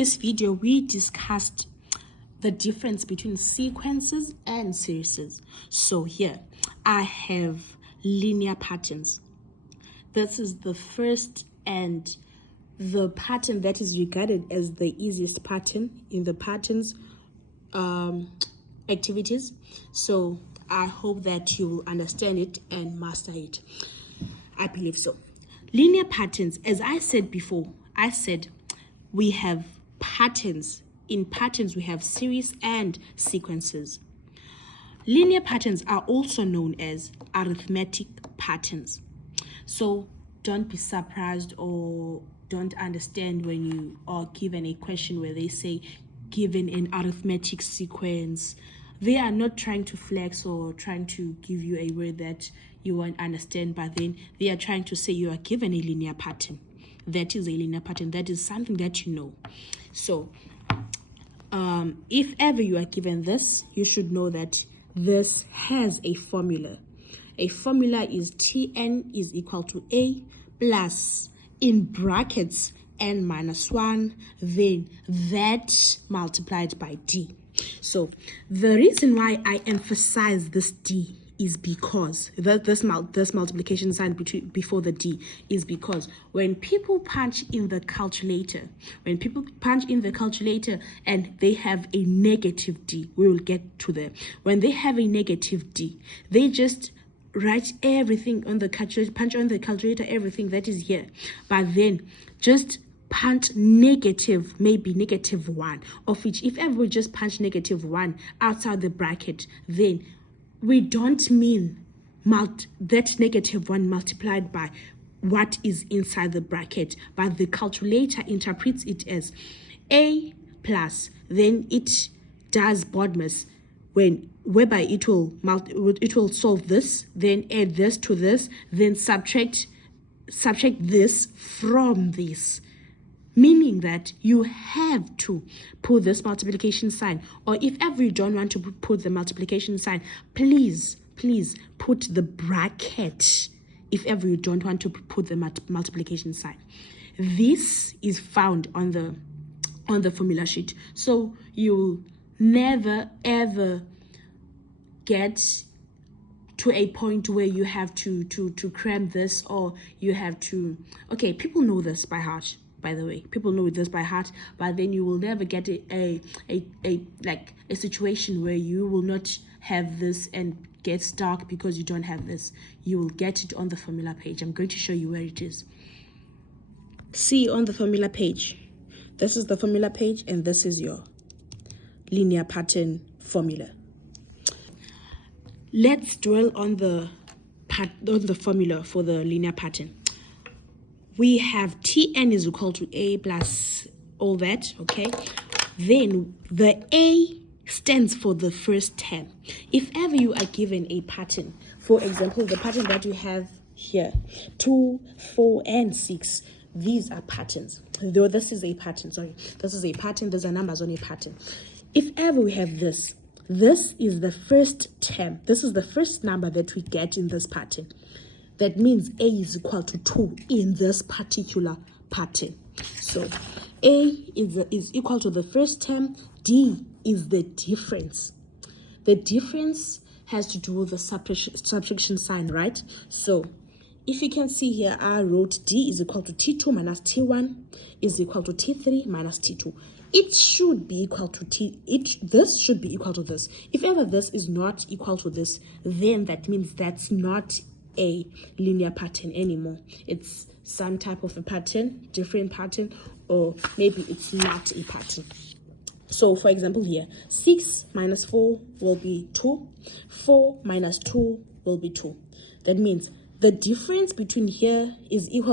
previous video, we discussed the difference between sequences and series. So here I have linear patterns. This is the first and the pattern that is regarded as the easiest pattern in the patterns activities. So I hope that you will understand it and master it. I believe so. Linear patterns, as I said before, I said we have patterns. In patterns, we have series and sequences. Linear patterns are also known as arithmetic patterns. So don't be surprised or don't understand when you are given a question where they say given an arithmetic sequence. They are not trying to flex or trying to give you a word that you won't understand, but then they are trying to say you are given a linear pattern. That is a linear pattern. That is something that you know. So if ever you are given this, you should know that this has a formula. A formula is Tn is equal to A plus, in brackets, n minus 1, then that multiplied by D. So the reason why I emphasize this D is because this multiplication sign before the D is because when people punch in the calculator, and they have a negative D, we will get to them. When they have a negative D, they just write everything on the calculator, punch on the calculator everything that is here, but then just punch negative, maybe negative 1, of which if ever we just punch negative 1 outside the bracket, then we don't mean that negative 1 multiplied by what is inside the bracket, but the calculator interprets it as A plus, then it does BODMAS, whereby it will solve this, then add this to this, then subtract this from this, meaning that you have to put this multiplication sign, or if ever you don't want to put the multiplication sign, please put the bracket if ever you don't want to put the multiplication sign. This is found on the formula sheet, so you'll never ever get to a point where you have to cram this, or you have to, okay, people know this by heart. By the way, people know this by heart, but then you will never get a situation where you will not have this and get stuck because you don't have this. You will get it on the formula page. I'm going to show you where it is. See on the formula page. This is the formula page, and this is your linear pattern formula. Let's dwell on the formula for the linear pattern. We have Tn is equal to A plus all that, okay? Then the A stands for the first term. If ever you are given a pattern, for example, the pattern that you have here, 2, 4, and 6, these are patterns. Though this is a pattern, this is a pattern, these are numbers on a pattern. If ever we have this is the first term. This is the first number that we get in this pattern. That means A is equal to 2 in this particular pattern. So A is equal to the first term. D is the difference. The difference has to do with the subtraction sign, right? So if you can see here, I wrote D is equal to T2 minus T1 is equal to T3 minus T2. It should be equal to this should be equal to this. If ever this is not equal to this, then that means that's not a linear pattern anymore. It's some type of a pattern, different pattern, or maybe it's not a pattern. So for example here, 6 minus 4 will be 2, 4 minus 2 will be 2. That means the difference between here is equal